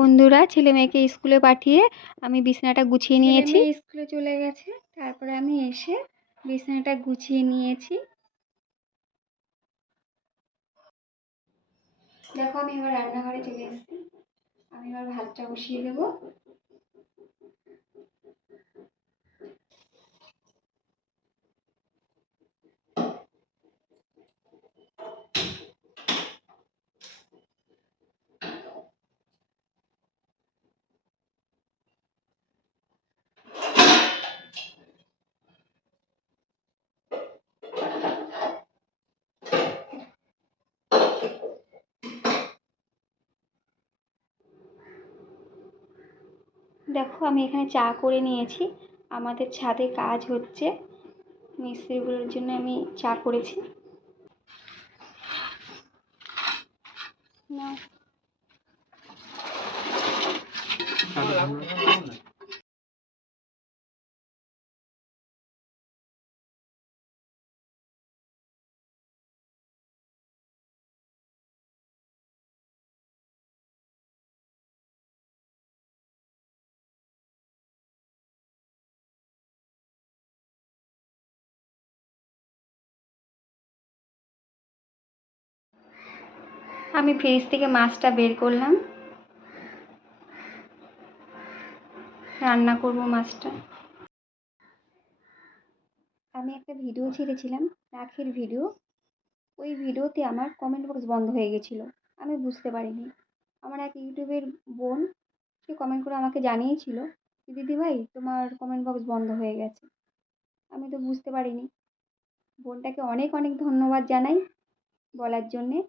বন্ধুরা, ছেলে মেয়েকে স্কুলে পাঠিয়ে আমি বিছানাটা গুছিয়ে নিয়েছি। মেয়ে স্কুলে চলে গেছে, তারপরে আমি এসে বিছানাটা গুছিয়ে নিয়েছি। দেখো আমি এবার রান্নাঘরে চলে এসেছি। আমি এবার ভাতটা বসিয়ে দেবো। দেখো আমি এখানে চা করে নিয়েছি। আমাদের ছাদে কাজ হচ্ছে, মিস্ত্রিগুলোর জন্য আমি চা করেছি। না আমি ফ্রিজ থেকে মাছটা বের করলাম, রান্না করব মাছটা। আমি একটা ভিডিও ছেড়েছিলাম, রাখির ভিডিও। ওই ভিডিওতে আমার কমেন্ট বক্স বন্ধ হয়ে গেছিলো, আমি বুঝতে পারিনি। আমার এক ইউটিউবের বোন, সে কমেন্ট করে আমাকে জানিয়েছিল, দিদিভাই তোমার কমেন্ট বক্স বন্ধ হয়ে গেছে। আমি তো বুঝতে পারিনি। বোনটাকে অনেক অনেক ধন্যবাদ জানাই বলার জন্যে।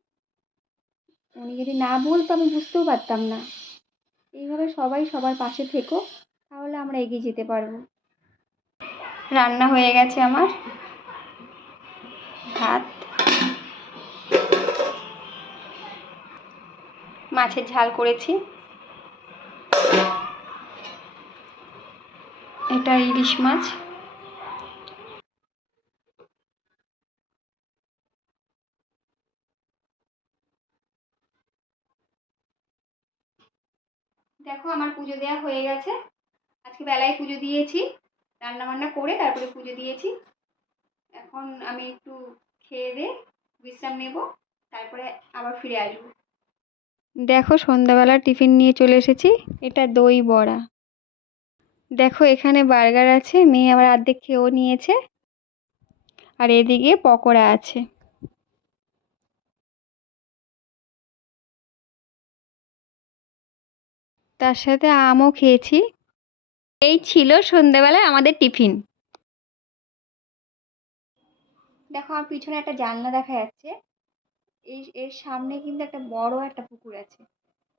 উনি যদি না বলতো আমি বুঝতেও পারতাম না। এইভাবে সবাই সবার পাশে থেকো, তাহলে আমরা এগিয়ে যেতে পারবো। রান্না হয়ে গেছে আমার, ভাত, মাছের ঝাল করেছি, এটা ইলিশ মাছ। দেখো আমার পুজো দেওয়া হয়ে গেছে। আজকে বেলায় পুজো দিয়েছি, রান্না বান্না করে তারপরে পুজো দিয়েছি। এখন আমি একটু খেয়ে দিয়ে বিশ্রাম নেব, তারপরে আবার ফিরে আসবো। দেখো সন্ধ্যাবেলা টিফিন নিয়ে চলে এসেছি, এটা দই বড়া। দেখো এখানে বার্গার আছে, মেয়ে আবার অর্ধেক খেয়েও নিয়েছে, আর এদিকে পকোড়া আছে। তার সাথে আমও খেয়েছি। এই ছিল সন্ধ্যাবেলায় আমাদের টিফিন। দেখো আমার পিছনে একটা জানলা দেখা যাচ্ছে, এর সামনে কিন্তু একটা বড় একটা পুকুর আছে,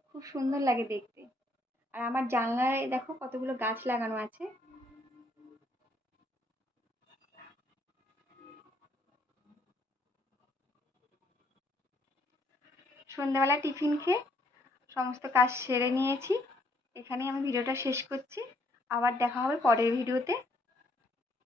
খুব সুন্দর লাগে দেখতে। আর আমার জানলায় দেখো কতগুলো গাছ লাগানো আছে। সন্ধ্যাবেলা টিফিন খেয়ে সমস্ত কাজ সেরে নিয়েছি। এখানেই আমি ভিডিওটা শেষ করছি। আবার দেখা হবে পরের ভিডিওতে।